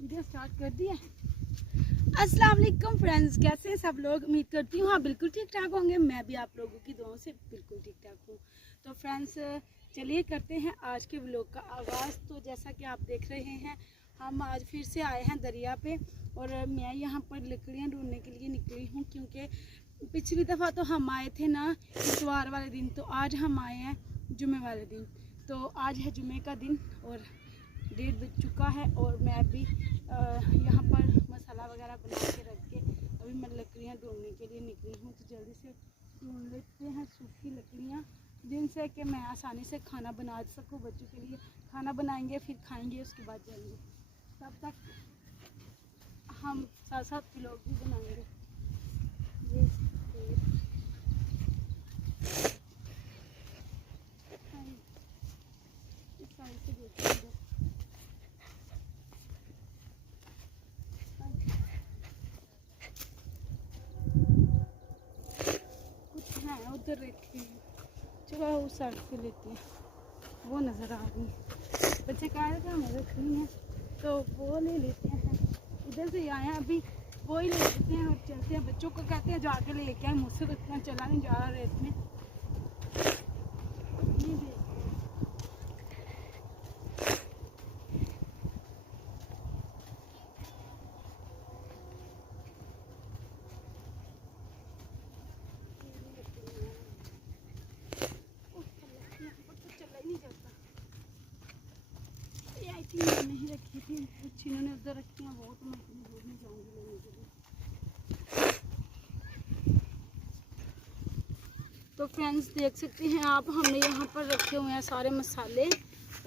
Video start कर दिया। अस्सलाम वालेकुम फ्रेंड्स, कैसे हैं सब लोग। उम्मीद करती हूँ हाँ बिल्कुल ठीक ठाक होंगे। मैं भी आप लोगों की दुआओं से बिल्कुल ठीक ठाक हूँ। तो फ्रेंड्स चलिए करते हैं आज के व्लॉग का आगाज़। तो जैसा कि आप देख रहे हैं, हम आज फिर से आए हैं दरिया पे और मैं यहाँ पर लकड़ियाँ ढूंढने के लिए निकली हूँ, क्योंकि पिछली दफ़ा तो हम आए थे ना इतवार वाले दिन, तो आज हम आए हैं जुमे वाले दिन। तो आज है जुमे का दिन और 1:30 बज चुका है और मैं अभी यहाँ पर मसाला वगैरह बना के रख के अभी मैं लकड़ियाँ ढूंढने के लिए निकली हूँ। तो जल्दी से ढूंढ लेते हैं सूखी लकड़ियाँ, जिनसे कि मैं आसानी से खाना बना सकूँ। बच्चों के लिए खाना बनाएंगे, फिर खाएंगे, उसके बाद जाएंगे। तब तक हम साथ साथ व्लॉग भी बनाएंगे। ये इस साइड से देखेंगे। उधर रखी है, चलो उस साइड से लेते हैं। वो नज़र आ रही, बच्चे कह रहे थे हमें रखनी है तो वो ले लेते हैं। इधर से आए हैं अभी, वो ही ले लेते हैं और चलते हैं। बच्चों को कहते हैं जाके लेके आए, मुझसे तो इतना चला नहीं जा रहा रेत में। नहीं रखी थी कुछ, इन्होंने उधर रखी हैं, वो तो मैं इतनी दूर नहीं जाऊँगी लेने के लिए। तो फ्रेंड्स देख सकते हैं आप, हमने यहाँ पर रखे हुए हैं सारे मसाले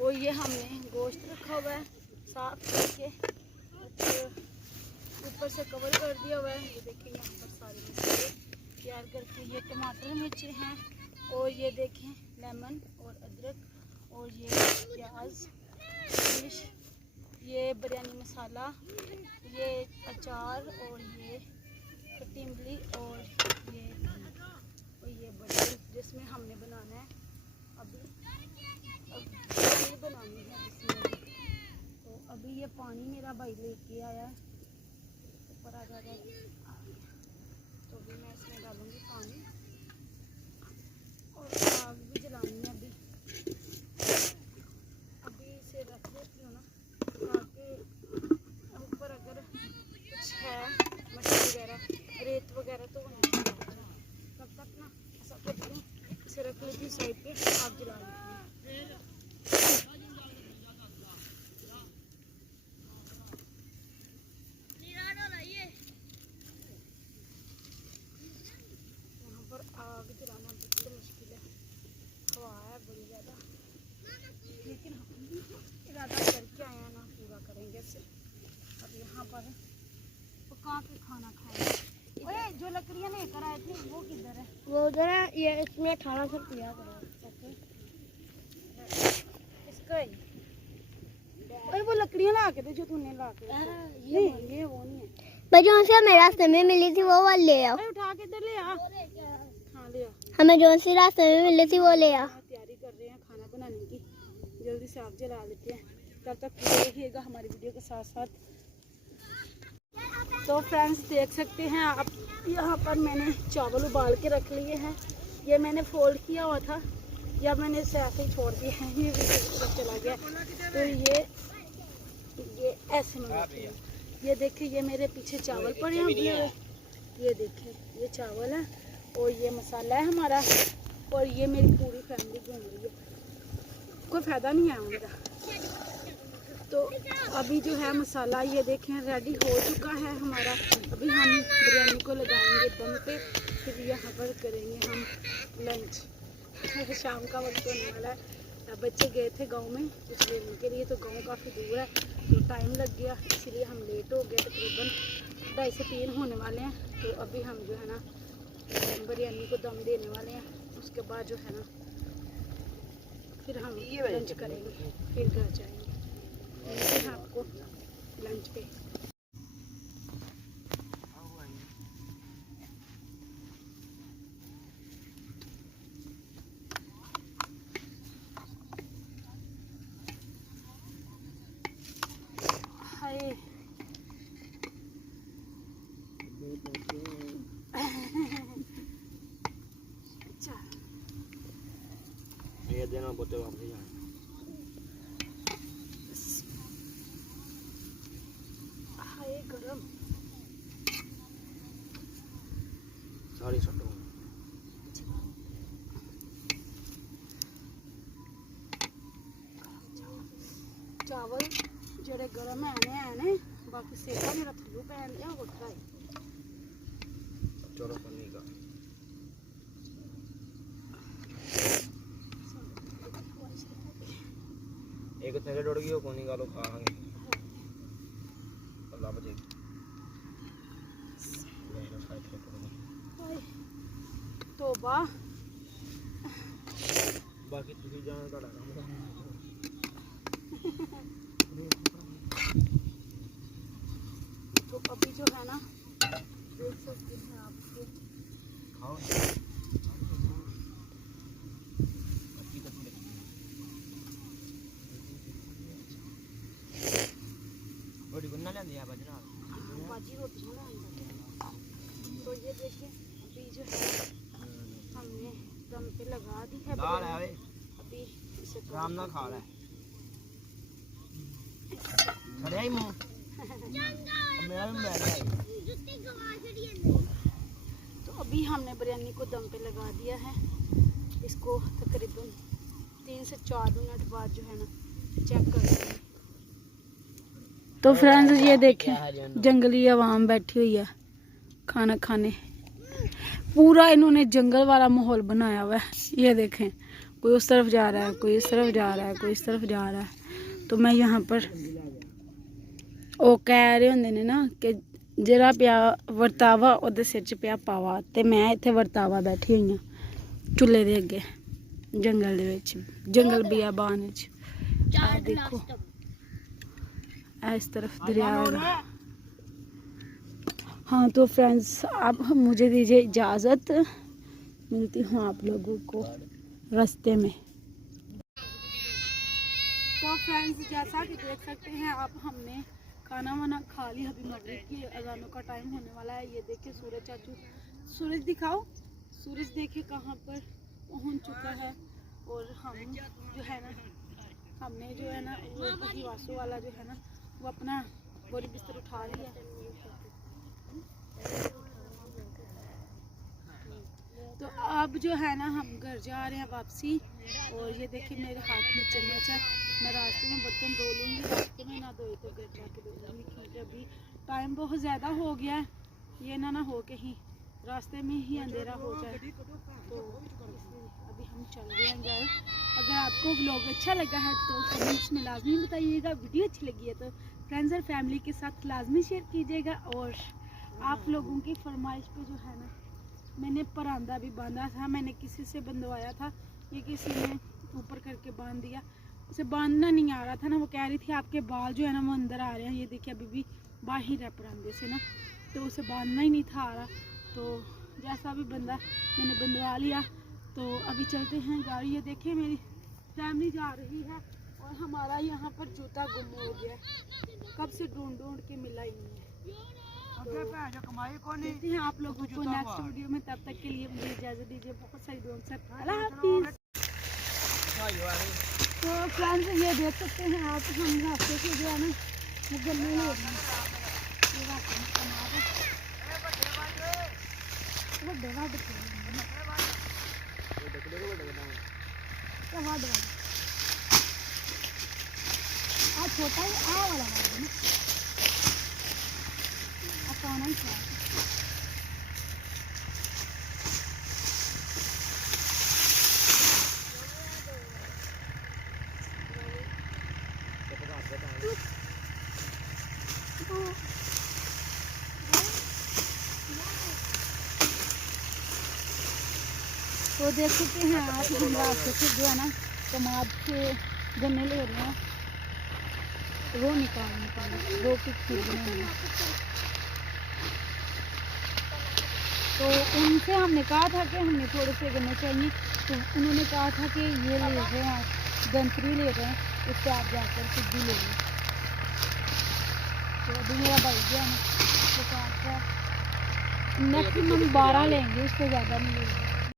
और ये हमने गोश्त रखा हुआ है साफ करके, ऊपर से कवर कर दिया हुआ है। ये देखें यहाँ पर सारे मसाले तैयार करके, ये टमाटर मिर्च हैं और ये देखें लेमन और अदरक और ये प्याज, ये बिरयानी मसाला, ये अचार और ये खट्टी इमली और ये बड़ी जिसमें हमने बनाना है अभी बनानी है इसमें। तो अभी ये पानी मेरा भाई लेके आया है, ऊपर आ जाएगा तो अभी मैं इसमें डालूँगी पानी और आग भी जलानी है। अभी इसे रख देती हूँ ना, ताकि ऊपर अगर कुछ है मट्टी वगैरह रेत वगैरह तो वो नहीं। तब तक ना ऐसा करती हूँ, इसे रख लेती हूँ साइड पे, आग जला लेती हूँ। यहाँ पर आग जलाना बहुत मुश्किल है, हवा है बड़ी ज़्यादा, लेकिन हम इरादा करके आए हैं ना, पूरा करेंगे इसे। अब यहाँ पर पका के खाना खाएंगे। ओए जो लकड़ियाँ लेकर आए थे वो किधर है? वो उधर है, ये इसमें 1800 रुपया करो। इसका ही अरे वो लकड़ियाँ ला के दे जो तूने ला के, ये वो नहीं है भाई, जो से हमें रास्ते में मिली थी वो वाली ले आओ। उठा के इधर ले आ। हाँ ले आ। हमें जो सी रास्ते में मिली थी वो ले आ। तैयारी कर रहे हैं खाना बनाने की, जल्दी से आग जला लेते हैं। तब तक देखिएगा हमारी वीडियो के साथ साथ। तो फ्रेंड्स देख सकते हैं आप, यहाँ पर मैंने चावल उबाल के रख लिए हैं। ये मैंने फोल्ड किया हुआ था, या मैंने इसे ऐसे ही छोड़ दिया है, ये भी चला गया। तो ये ऐसे में ये देखिए, ये मेरे पीछे चावल पड़े हैं, ये देखिए ये चावल है और ये मसाला है हमारा, और ये मेरी पूरी फैमिली घूम रही है, कोई फ़ायदा नहीं है मेरा। तो अभी जो है मसाला ये देखें रेडी हो चुका है हमारा। अभी हम बिरयानी को लगाएंगे दम पे, फिर यहाँ पर करेंगे हम लंच। शाम का वक्त होने वाला है। बच्चे गए थे गांव में कुछ लेने के लिए, तो गांव काफ़ी दूर है तो टाइम लग गया, इसलिए हम लेट हो गए। तकरीबन 2:30 से 3 होने वाले हैं। तो अभी हम जो है ना बिरयानी को दम देने वाले हैं, उसके बाद जो है ना फिर हम लंच करेंगे, फिर घर जाएंगे। मिलते हैं आपको लंच पे। हाय ये देना बोते वापस जाना हाय गरम सारी सटो चावल जेड़े गरम है बाकी सेका मेरा थल्लू पैन दिया वक्रा है चलो पन्नी का एक थैले डोड़ गई कोनी गालो खाएंगे अल्लाह बचे तोबा बाकी तुझे जान का काम तो अभी जो है ना देख सकते हैं आपको खाओ बड़ी गुन्ना ले लिया बजना बाजी रोटी बना तो ये देखिए अभी जो है हमने दम पे लगा दी है दाल है वे अभी इसे आराम ना खा ले खड़े ही मुंह मेरा भी बैठ गया तो अभी हमने बिरयानी को दम पे लगा दिया है इसको तकरीबन 3 से 4 मिनट बाद जो है ना चेक करेंगे तो फ्रेंड्स ये देखें जंगली आवाम बैठी हुई है खाना खाने पूरा इन्होंने जंगल वाला माहौल बनाया हुआ है ये देखें कोई उस तरफ जा रहा है कोई इस तरफ जा रहा है कोई इस तरफ जा रहा है तो मैं यहाँ पर ਉਹ ਕਹਿ ਰਹੇ ਹੁੰਦੇ ਨੇ ਨਾ ਕਿ ਜਿਹੜਾ ਪਿਆ ਵਰਤਾਵਾ ਉਹਦੇ ਸਿਰ 'ਚ ਪਿਆ ਪਾਵਾ ਤੇ ਮੈਂ ਇੱਥੇ ਵਰਤਾਵਾ ਬੈਠੀ ਹੋਈ ਹਾਂ ਚੁੱਲ੍ਹੇ ਦੇ ਅੱਗੇ ਜੰਗਲ ਦੇ ਵਿੱਚ ਜੰਗਲ ਬਿਆਬਾਨ ਵਿੱਚ ਆਹ ਦੇਖੋ इस तरफ दरिया है हाँ तो फ्रेंड्स अब मुझे दीजिए इजाज़त मिलती हूँ आप लोगों को रास्ते में तो फ्रेंड्स जैसा कि देख सकते हैं आप हमने खाना वाना खा ली अभी मगरिब की अज़ानों का टाइम होने वाला है ये देखिए सूरज चाचू सूरज दिखाओ सूरज देखिए कहाँ पर पहुँच चुका है और हम जो है ना हमने जो है ना वो वासु वाला जो है ना वो अपना बोरी बिस्तर उठा लिया तो अब जो है ना हम घर जा रहे हैं वापसी और ये देखिए मेरे हाथ में चम्मच है मैं रास्ते में बर्तन धो लूँगी रास्ते में ना धोए तो घर जाके धो लूँगी क्योंकि अभी टाइम बहुत ज़्यादा हो गया है ये ना हो कहीं रास्ते में ही अंधेरा हो जाए तो अभी हम चल रहे हैं घर अगर आपको व्लॉग अच्छा लगा है तो कमेंट्स में लाजमी बताइएगा वीडियो अच्छी लगी है तो फ्रेंड्स और फैमिली के साथ लाजमी शेयर कीजिएगा और आप लोगों की फरमाइश पे जो है ना मैंने परांदा भी बांधा था मैंने किसी से बंधवाया था ये किसी ने ऊपर करके बांध दिया उसे बांधना नहीं आ रहा था ना वो कह रही थी आपके बाल जो है ना वो अंदर आ रहे हैं ये देखिए अभी भी बाहर है परांदे से ना तो उसे बांधना ही नहीं था आ रहा तो जैसा भी बंदा मैंने बंधवा लिया तो अभी चलते हैं गाड़ी ये देखिए मेरी फैमिली जा रही है और हमारा यहाँ पर जूता गुम हो गया कब से ढूंढ के मिला ही नहीं है तो देखते हैं आप लोगों को नेक्स्ट वीडियो में तब तक के लिए मुझे इजाज़त दीजिए बहुत सारी दुआओं से अल्लाह हाफिज़ तो फ्रेंड्स ये देख सकते हैं आप हम रास्ते से जो है ना वो गन्ने ले रहे हैं ये रास्ते में टमाटर ਵੱਡੇ आ छोटा ही आ वाला है ना पाना ही था तो देख सकते हैं आप हम रास्ते से जो है ना टमाटर के गन्ने ले रहे हैं वो निकाल दो पिक बनाने तो उनसे हमने कहा था कि हमें थोड़े से गन्ने चाहिए तो उन्होंने कहा था कि ये ले रहे हैं गंतरी ले रहे हैं उससे आप जाकर सिद्धि ले लें तो अभी मेरा भाई गया ना तो कहा था मैक्सिमम 12 लेंगे उससे ज़्यादा नहीं लेंगे